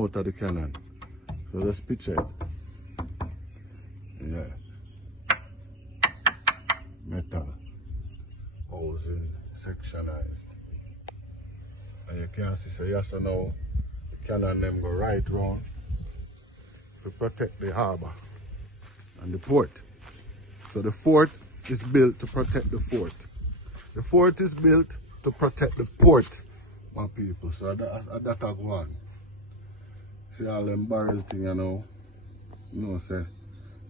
out of the cannon. So just picture it. Yeah. Metal. Housing sectionized. And you can see, so yes or no, the cannon them go right round to protect the harbour and the port. So the fort is built to protect the fort. The fort is built to protect the port, my people. So that's a one. See all them barrel thing, you know, say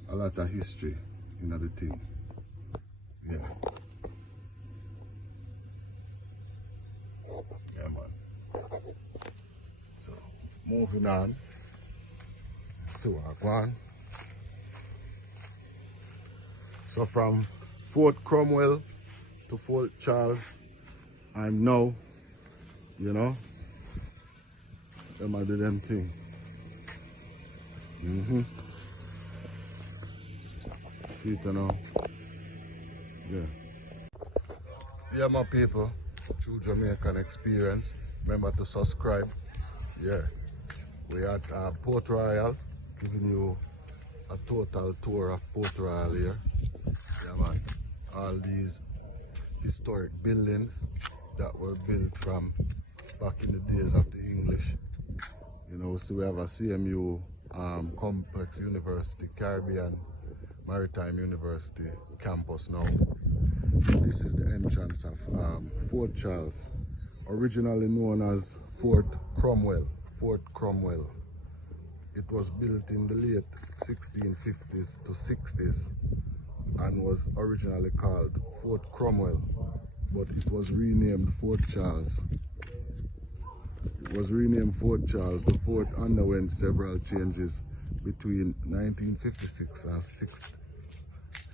a lot of history in the thing. Yeah. Yeah, man. So moving on. So I go on. So from Fort Cromwell to Fort Charles, I'm now, you know, them are the them thing. See it now. Yeah. Yeah, my people, true Jamaican experience. Remember to subscribe. Yeah. We at Port Royal, giving you a total tour of Port Royal here. Yeah, man. All these historic buildings that were built from back in the days of the English. You know, so we have a CMU complex university, Caribbean Maritime University campus now. This is the entrance of Fort Charles, originally known as Fort Cromwell. Fort Cromwell. It was built in the late 1650s to 60s and was originally called Fort Cromwell, but it was renamed Fort Charles. It was renamed Fort Charles. The fort underwent several changes between 1956 and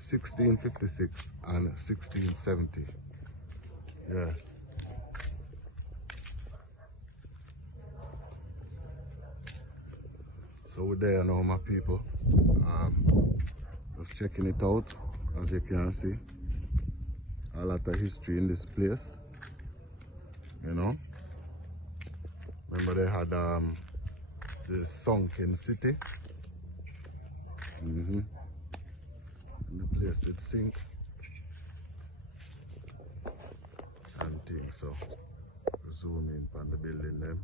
1656 and 1670. Yeah. So we're there now, my people. Just checking it out. As you can see, a lot of history in this place. You know. Remember they had the sunken city. And the place did sink and things. So zoom in on the building them.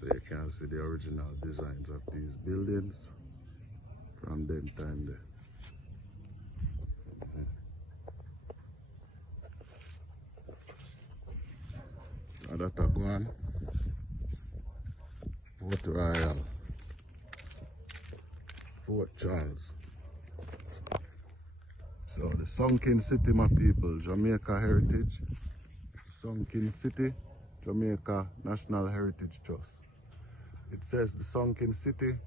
So you can see the original designs of these buildings from then time there. So that's a go on. Fort Royal, Fort Charles. So the sunken city, my people, Jamaica Heritage. Sunken City, Jamaica National Heritage Trust. It says the sunken city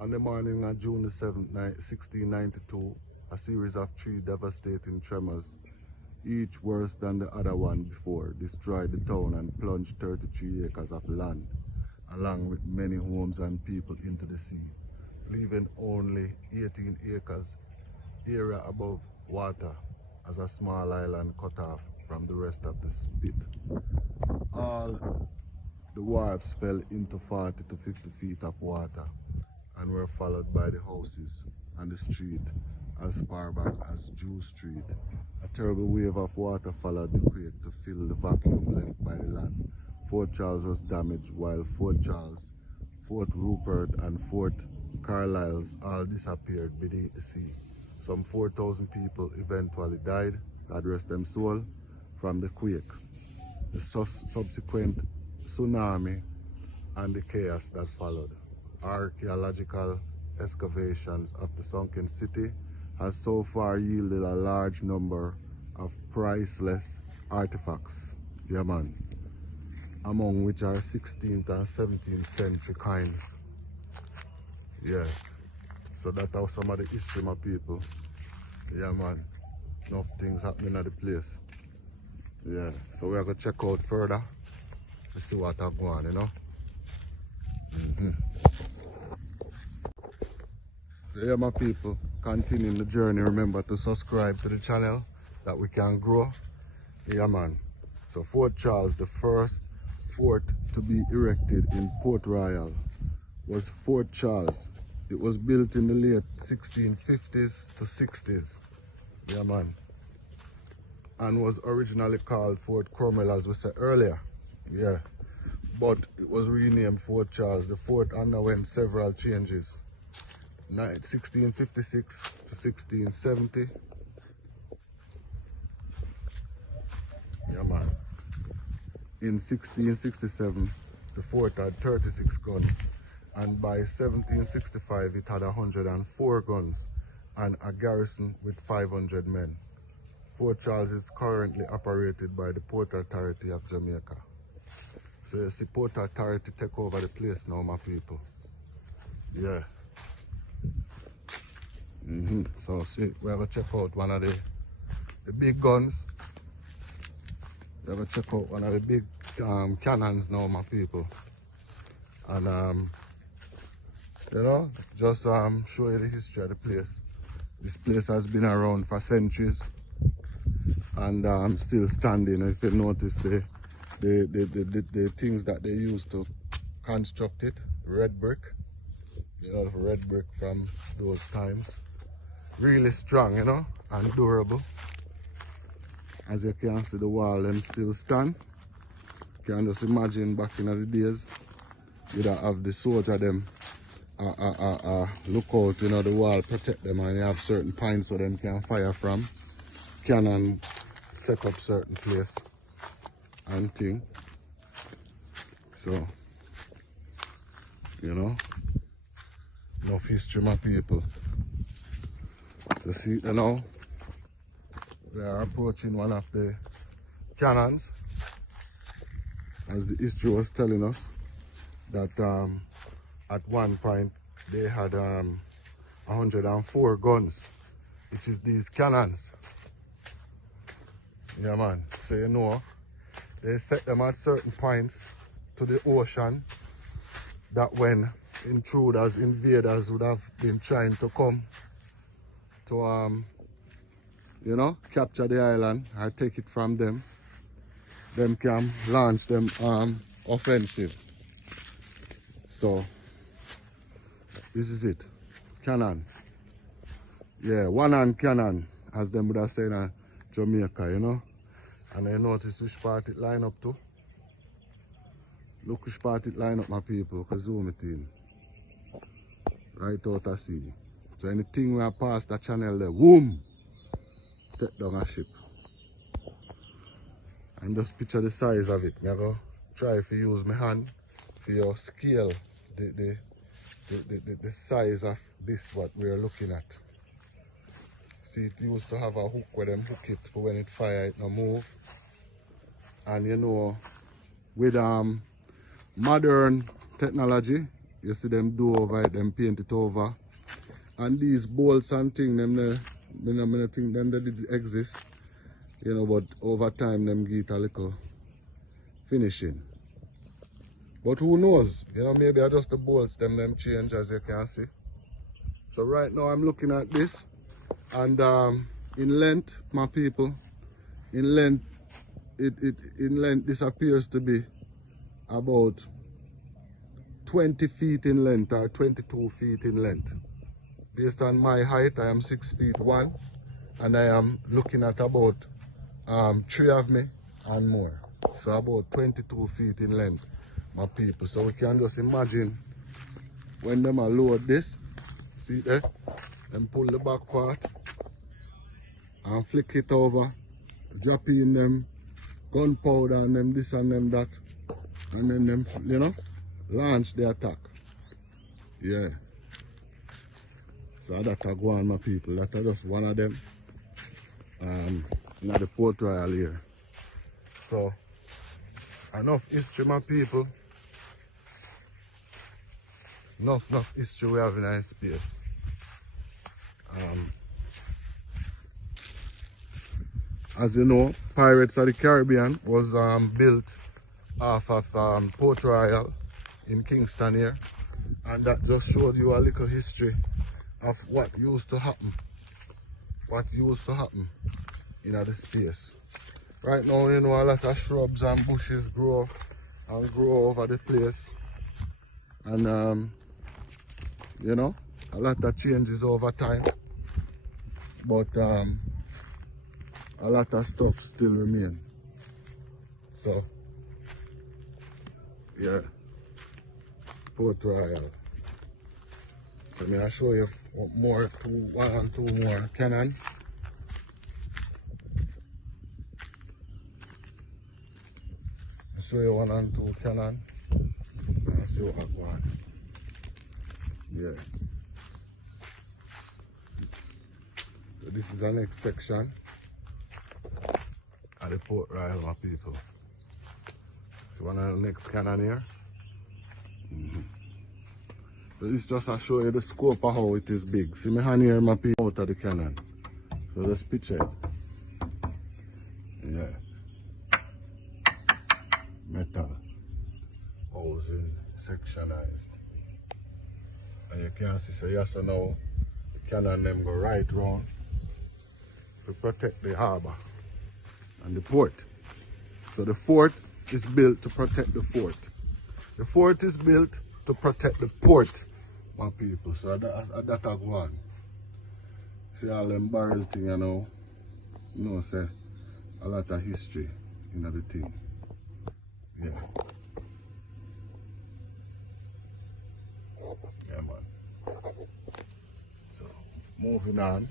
on the morning of June the 7th, 1692, a series of 3 devastating tremors, each worse than the other one before, destroyed the town and plunged 33 acres of land, along with many homes and people, into the sea, leaving only 18 acres area above water as a small island cut off from the rest of the spit. All the wharves fell into 40 to 50 feet of water and were followed by the houses and the street as far back as Jew Street. A terrible wave of water followed the quake to fill the vacuum left by the land. Fort Charles was damaged, while Fort Charles, Fort Rupert and Fort Carlisle's all disappeared beneath the sea. Some 4,000 people eventually died, God rest them soul, from the quake, the subsequent tsunami and the chaos that followed. Archaeological excavations of the sunken city has so far yielded a large number of priceless artifacts, yeah man, among which are 16th and 17th century coins. Yeah, so that was some of the history, my people. Yeah man, enough things happening at the place. Yeah, so we are going to check out further to see what I'm going, you know. So yeah, my people, continuing the journey, remember to subscribe to the channel that we can grow. Yeah man, so Fort Charles, the first fort to be erected in Port Royal was Fort Charles. It was built in the late 1650s to 60s. Yeah, man. And was originally called Fort Cromwell, as we said earlier. Yeah. But it was renamed Fort Charles. The fort underwent several changes. 1656 to 1670. Yeah, man. In 1667, the fort had 36 guns, and by 1765 it had 104 guns and a garrison with 500 men. Fort Charles is currently operated by the Port Authority of Jamaica. So you see, Port Authority take over the place now, my people. Yeah. So see, we have to check out one of the big guns. We have to check out one of the big cannons now, my people. And you know, just show you the history of the place. This place has been around for centuries and still standing. If you notice the things that they used to construct it, red brick, you know, red brick from those times. Really strong, you know, and durable. As you can see, the wall them still stand. You can just imagine back in the days, you'd have the soldier them look out, you know, the wall protect them, and you have certain points so them can fire from. Cannon set up certain place and thing. So, you know, enough history, my people. So see, you know, we are approaching one of the cannons, as the history was telling us that at one point they had 104 guns, which is these cannons. Yeah, man. So you know, they set them at certain points to the ocean that when intruders, invaders would have been trying to come to you know, capture the island or take it from them can launch them offensive. So this is it. Cannon. Yeah, one-hand cannon, as them would have said in Jamaica, you know. And I notice which part it line up to. Look which part it line up, my people, because zoom it in. Right out at sea. So anything we pass the channel there, boom, take down a ship. And just picture the size of it. I'm going to try to use my hand for your scale the size of this what we're looking at. See, it used to have a hook where them hook it for when it fire it no move. And you know, with modern technology, you see them do over it, them paint it over. And these bolts and things, them I think them they did exist. You know, but over time them get a little finishing. But who knows? You know, maybe just the bolts them change, as you can see. So right now I'm looking at this, and in length, my people, in length this appears to be about 20 feet in length or 22 feet in length. Based on my height, I am 6'1", and I am looking at about 3 of me and more. So about 22 feet in length, my people. So we can just imagine when them load this, see there, them pull the back part and flick it over, drop in them gunpowder and them this and them that, and then them, you know, launch the attack. Yeah. So that's a go on, my people. That's just one of them. In the Port Royal here. So enough history, my people. Enough history we have in our space. As you know, Pirates of the Caribbean was built off of Port Royal in Kingston here, and that just showed you a little history of what used to happen. In the space. Right now, you know, a lot of shrubs and bushes grow and grow over the place. And you know, a lot of changes over time. But a lot of stuff still remain. So yeah, Port Royal. So I'll show you one and two more cannon. I'll show you one and two cannon. And see what I want. Yeah. So this is the next section of the Port Royal, my people. So one of the next cannon here. So this just to show you the scope of how it is big. See my hand here, my people, out of the cannon. So just picture it. Yeah. Metal. Housing sectionized. And you can see, so yes or no, the cannon them go right round to protect the harbour and the port. So the fort is built to protect the fort. The fort is built to protect the port, my people. So that's one. See all them barrel thing, you know. You know, say a lot of history in the thing. Yeah. Yeah, man. So moving on.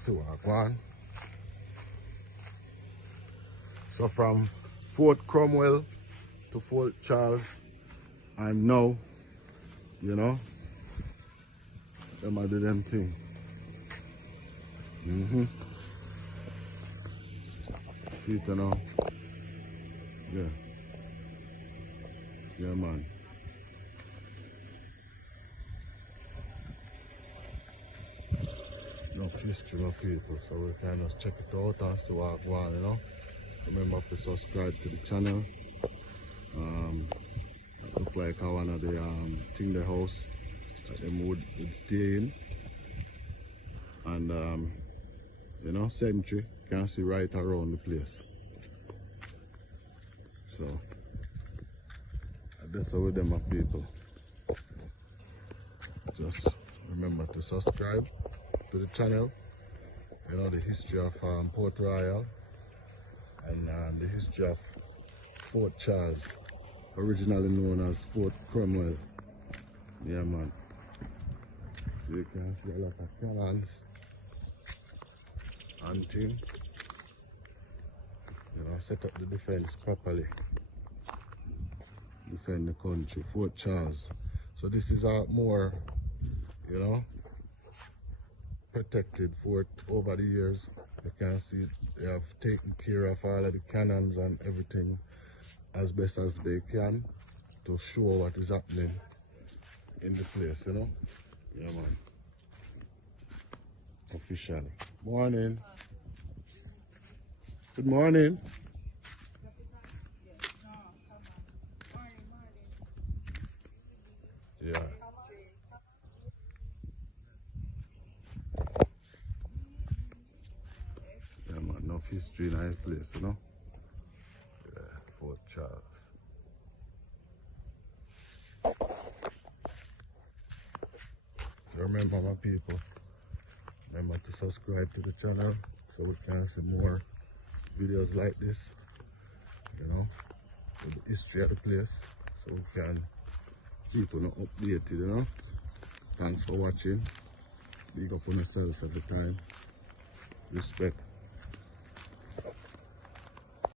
So I go on. So from Fort Cromwell to Fort Charles, I'm now, you know, them are do them thing. See it now. Yeah. Yeah, man. No history, no people, so we can just check it out and see what go on, you know. Remember to subscribe to the channel. It look like one of the thing the house that them would stay in. And you know, sentry, you can see right around the place. So that's how with them are people. Just remember to subscribe to the channel. You know the history of Port Royal and the history of Fort Charles, originally known as Fort Cromwell. Yeah, man. So you can see a lot of cannons and things. You know, set up the defense properly. Defend the country. Fort Charles. So this is a more, you know, protected fort over the years. You can see they have taken care of all of the cannons and everything as best as they can to show what is happening in the place, you know? Yeah, man. Officially. Morning. Good morning. Yeah. Yeah, man. Enough history in this place, you know? Yeah, Fort Charles. So remember, my people, remember to subscribe to the channel so we can see more videos like this, you know, with the history of the place, so we can keep on updated, you know. Thanks for watching. Big up on yourself every time. Respect.